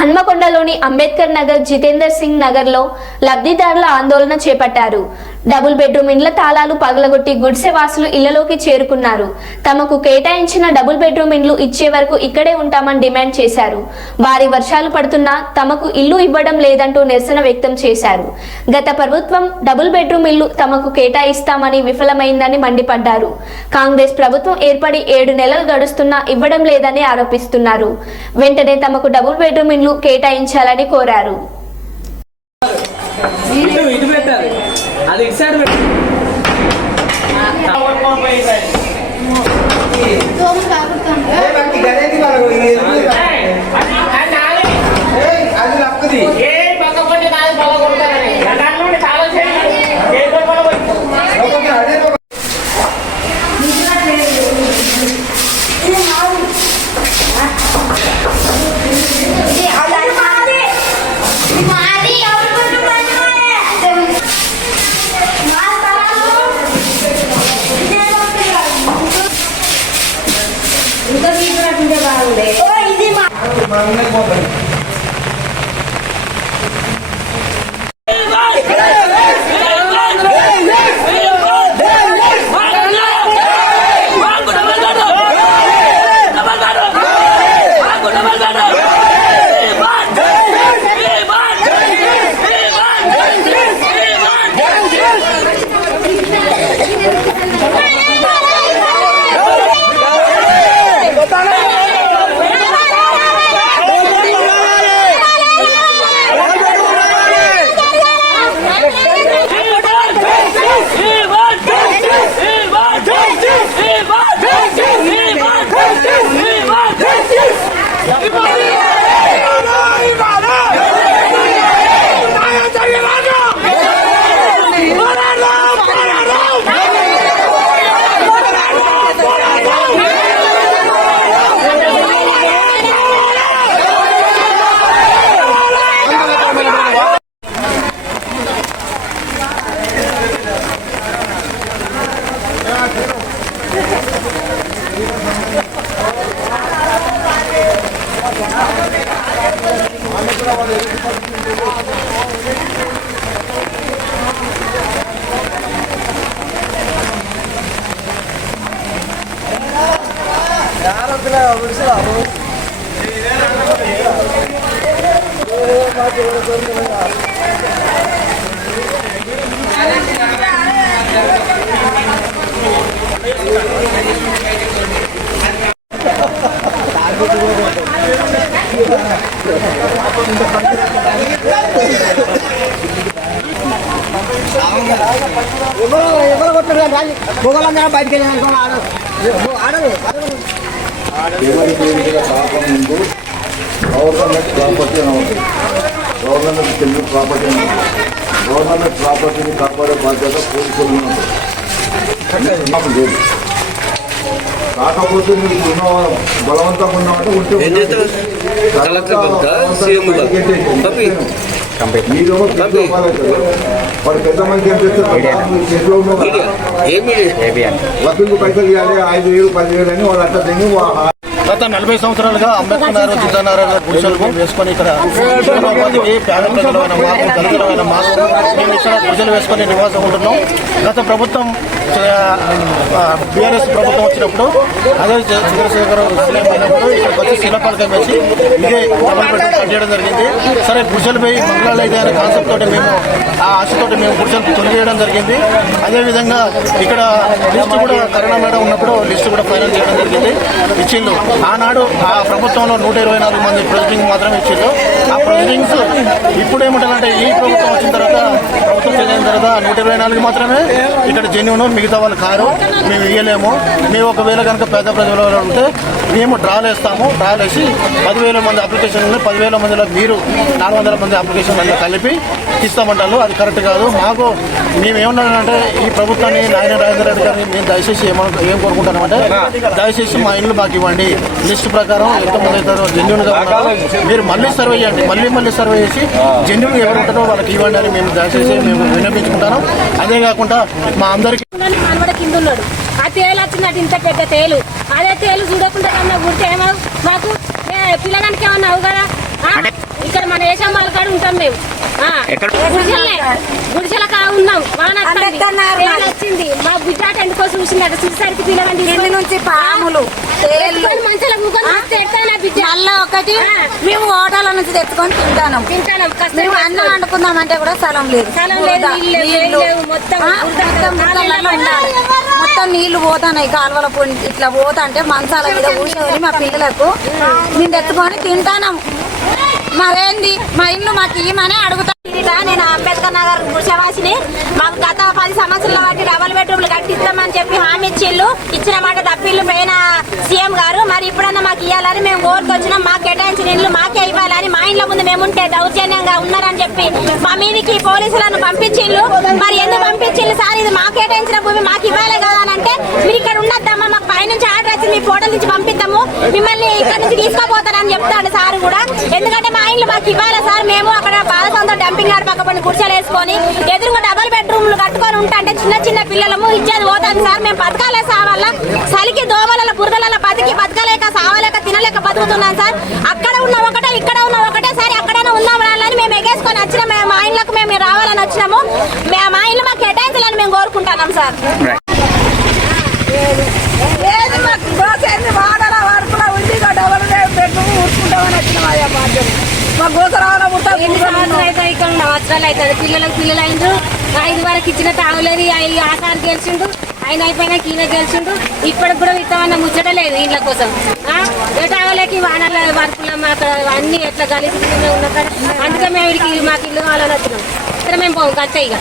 హన్మకొండలోని అంబేద్కర్ నగర్, జితేందర్ సింగ్ నగర్లో లబ్ధిదారుల ఆందోళన చేపట్టారు. డబుల్ బెడ్రూమ్ ఇండ్ల తాళాలు పగలగొట్టి గుడిసె వాసులు ఇళ్లలోకి చేరుకున్నారు. తమకు కేటాయించిన డబుల్ బెడ్రూమ్ ఇండ్లు ఇచ్చే వరకు ఇక్కడే ఉంటామని డిమాండ్ చేశారు. భారీ వర్షాలు పడుతున్నా తమకు ఇల్లు ఇవ్వడం లేదంటూ నిరసన వ్యక్తం చేశారు. గత ప్రభుత్వం డబుల్ బెడ్రూమ్ ఇల్లు తమకు కేటాయిస్తామని విఫలమైందని మండిపడ్డారు. కాంగ్రెస్ ప్రభుత్వం ఏర్పడి 7 నెలలు గడుస్తున్నా ఇవ్వడం లేదని ఆరోపిస్తున్నారు. వెంటనే తమకు డబుల్ బెడ్రూమ్ ఇండ్లు కేటాయించాలని కోరారు. అది ఇసాడు బయటకి గవర్నమెంట్ ప్రాపర్టీ అని ఉంటుంది. గవర్నమెంట్ తెలుగు ప్రాపర్టీ అని ఉంటుంది. గవర్నమెంట్ ప్రాపర్టీని కాపాడే బాధ్యత పోలీసులు లేదు. కాకపోతే మీకు ఉన్న బలవంతంగా ఉన్నామంటే ఉంటే మీరేమో వాడు పెద్ద మంది ఏం చేస్తారు, వకీలు పైసలు ఇవ్వాలి 5,000 10,000 అని వాళ్ళు అట్లా తిని గత 40 సంవత్సరాలుగా అంబేద్కర్ నగర్, జితేందర్ నగర్ గుడిసెలు వేసుకొని ఇక్కడ పేద ప్రజలమైన మాకు దళితులమైన మాకు మేము ఇక్కడ గుడిసెలు వేసుకొని నివాసం ఉంటున్నాం. గత ప్రభుత్వం బీఆర్ఎస్ ప్రభుత్వం వచ్చినప్పుడు అదే చంద్రశేఖర్ సీఎం అయినప్పుడు ఇక్కడికి వచ్చి శిలాఫలకం వేసి ఇదే డబుల్ బెడ్రూమ్ కట్ చేయడం జరిగింది. సరే గుడిసెలు పోయి మంగళాలు అయితే అనే కాన్సెప్ట్ తోటి మేము ఆ ఆశతోటి మేము గుడిసెలు తొలగియడం జరిగింది. అదేవిధంగా ఇక్కడ లిస్టు కూడా కరోనా మేడం ఉన్నప్పుడు లిస్టు కూడా ఫైనల్ చేయడం జరిగింది. ఇచ్చిండు ఆనాడు ఆ ప్రభుత్వంలో 124 మంది ప్రొసీడింగ్ మాత్రమే ఇచ్చిండు. ఆ ప్రొసీడింగ్స్ ఇప్పుడు ఏమంటారంటే ఈ ప్రభుత్వం వచ్చిన తర్వాత ప్రభుత్వం చేసిన తర్వాత 124 మాత్రమే ఇక్కడ జెన్యూన్, మిగతా వాళ్ళు కారు, మేము ఇవ్వలేము. మేము ఒకవేళ కనుక పేద ప్రజలు ఉంటే మేము డ్రాలు వేస్తాము. డ్రాలు వేసి 10,000 మంది అప్లికేషన్ ఉన్నాయి. 10,000 మందిలో మీరు 400 మంది అప్లికేషన్ అన్నీ కలిపి ఇస్తామంటారు. అది కరెక్ట్ కాదు. మాకు మేము ఏమన్నానంటే ఈ ప్రభుత్వాన్ని నాయన రాజేంద్ర రెడ్డి గారిని మేము దయచేసి ఏం కోరుకుంటామంటే దయచేసి మా ఇండ్లు మాకు ఇవ్వండి. లిస్ట్ ప్రకారం ఎంతమంది అవుతారో జెన్యూన్గా ఉన్నారు మీరు మళ్ళీ సర్వే చేయండి. మళ్ళీ సర్వే చేసి జెన్యూన్ ఎవరు ఉంటారో వాళ్ళకి ఇవ్వండి అని మేము దయచేసి మేము విన్నపించుకుంటాను. అదే కాకుండా మా అందరికీ కింద ఉన్నాడు ఆ తేలు వచ్చినట్టు ఇంత పెద్ద తేలు, అదే తేలు చూడకుండా కన్నా గుర్తే ఏమవు మాకు పిల్లగానికి ఏమన్నా అవు కదా మన ఏషం వాళ్ళ కాడ ఉంటాం మేము. గుడిసెల కా ఉన్నాం. వచ్చింది మా బిడ్డ ఎందుకో చూసిందట. చూసరికి పిల్లగాండి నుంచి పాములు మంచిగా మళ్ళా ఒకటి మేము హోటల్ నుంచి తెచ్చుకొని తింటాం. మేము అన్నం వండుకుందామంటే కూడా స్థలం లేదు. మొత్తం నీళ్లు పోతున్నాయి కాలువల ఇట్లా పోతా అంటే మంచాల మీద కూర్చొని మా పిల్లలకు మేము తెచ్చుకొని తింటాం. మరేంది మా ఇల్లు మాకు ఇవ్వమని అడుగుతాం. నేను అంబేద్కర్ నగర్ గుడిసెవాసిని. మాకు గత 10 సంవత్సరాల వాటి డబల్ బెడ్రూమ్లు కట్టిస్తామని చెప్పి హామీ ఇచ్చిన మాట తప్పిల్లు పైన సీఎం గారు. మరి ఇప్పుడన్నా మాకు ఇవ్వాలని మేము కోరుకొచ్చినాం. మాకు కేటాయించిన ఇల్లు మాకే ఇవ్వాలని, మా ఇంట్లో ముందు మేముంటే దౌర్జన్యంగా ఉన్నారని చెప్పి మా మీదికి పోలీసులను పంపించిల్లు. మరి ఎందుకు పంపించిల్లు సార్? ఇది మాకు కేటాయించిన భూమి మాకు ఇవ్వాలి కదా అని అంటే, మీరు ఇక్కడ ఉన్నద్దమ్మా, మాకు పైనుంచి ఆర్డర్ వచ్చి మీ ఫోటోల నుంచి పంపిస్తాము, మిమ్మల్ని ఇక్కడ నుంచి తీసుకోపోతారని చెప్తాడు సార్ కూడా. ఎందుకంటే మా ఇంట్లో మాకు ఇవ్వాలి సార్. మేము అక్కడ బాలసంతో డంపింగ్ యార్డ్ పక్క పడి గుడిసెలు వేసుకొని ఎదురుగా డబల్ బెడ్రూమ్లు కట్టుకొని ఉంటా అంటే చిన్న పిల్లలము ఇచ్చేది పోతాను సార్. మేము బతకాలే సావాల, చలికి దోమల బురదల బతకలేక సావలేక తినలేక బతుకుతున్నాం సార్. అక్కడ ఉన్న ఒకటే ఇక్కడ ఉన్న ఒకటే సార్. ఎక్కడైనా ఉందామని మేము ఎగేసుకొని వచ్చినాం. మా ఇంట్లోకి మేము రావాలని వచ్చినాము. మా ఇల్లు మాకు కేటాయించాలని మేము కోరుకుంటున్నాం సార్. సంవత్సరాలు అవుతుంది. పిల్లలు అయినరు. 5 వరకు ఇచ్చిన తాగులేదు. ఆ సార్ గెలిచిండు. ఆయన అయిపోయినాక ఈయన గెలిచిండు. ఇప్పటికి కూడా ఇస్తామన్న ముచ్చట లేదు ఇళ్ళ కోసం. తాగలేక వానల వర్కులు అక్కడ అన్ని ఎట్లా కలిసి ఉన్న కాడ అందుకే మేము మాకు ఇల్లు కావాలని వచ్చినాం. ఇక్కడ మేము పోం కట్టే ఇక.